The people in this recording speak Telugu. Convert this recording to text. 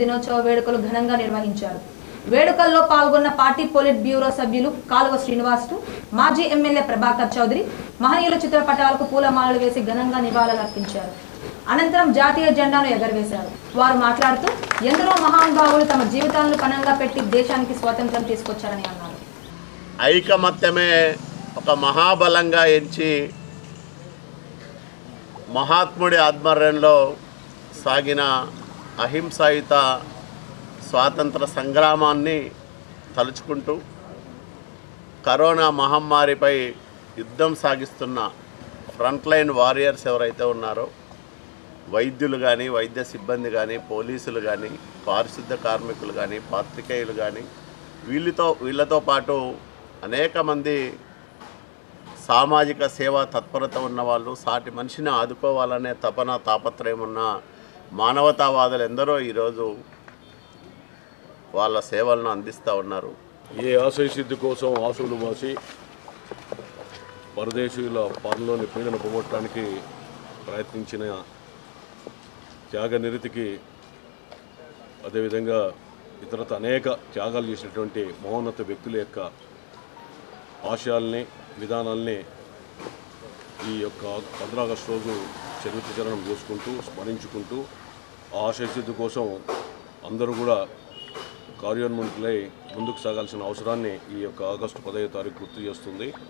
దినోత్సవ వేడుకలు ఘనంగా నిర్వహించారు. వేడుకల్లో పాల్గొన్న పార్టీ పొలిట్ బ్యూరో సభ్యులు కాలువ శ్రీనివాసులు, మాజీ ఎమ్మెల్యే ప్రభాకర్ చౌదరి మహనీయుల చిత్రపటాలకు పూలమాలలు వేసి ఘనంగా నివాళులర్పించారు. అనంతరం జాతీయ జెండాను ఎగరవేశారు. వారు మాట్లాడుతూ ఎందరో మహానుభావులు తమ జీవితాలను పణంగా పెట్టి దేశానికి స్వాతంత్ర్యం తీసుకొచ్చారని అన్నారు. ఐకమత్యమే ఒక మహాబలంగా ఎంచి మహాత్ముడి ఆధ్వర్యంలో సాగిన అహింసాయుత స్వాతంత్ర సంగ్రామాన్ని తలుచుకుంటూ కరోనా మహమ్మారిపై యుద్ధం సాగిస్తున్న ఫ్రంట్ లైన్ వారియర్స్ ఎవరైతే ఉన్నారో, వైద్యులు కానీ, వైద్య సిబ్బంది కానీ, పోలీసులు కానీ, పారిశుద్ధ కార్మికులు కానీ, పాత్రికేయులు కానీ, వీళ్ళతో పాటు అనేక మంది సామాజిక సేవా తత్పరత ఉన్నవాళ్ళు, సాటి మనిషిని ఆదుకోవాలనే తపన తాపత్రయం ఉన్న మానవతావాదులు ఎందరో ఈరోజు వాళ్ళ సేవలను అందిస్తూ ఉన్నారు. ఏ ఆశయ సిద్ధి కోసం ఆశలు వాసి పరదేశీయుల పాలనలోని పీడన పోగొట్టడానికి ప్రయత్నించిన త్యాగనిరతికి, అదేవిధంగా ఇతరత అనేక త్యాగాలు చేసినటువంటి మహోన్నత వ్యక్తుల యొక్క ఆశయాల్ని, విధానాల్ని ఈ యొక్క 15 ఆగస్టు రోజు చరిత్రచరణం చేసుకుంటూ, స్మరించుకుంటూ ఆశయ సిద్ధి కోసం అందరూ కూడా కార్యోన్ముఖులై ముందుకు సాగాల్సిన అవసరాన్ని ఈ యొక్క ఆగస్టు 15వ తారీఖు గుర్తు చేస్తుంది.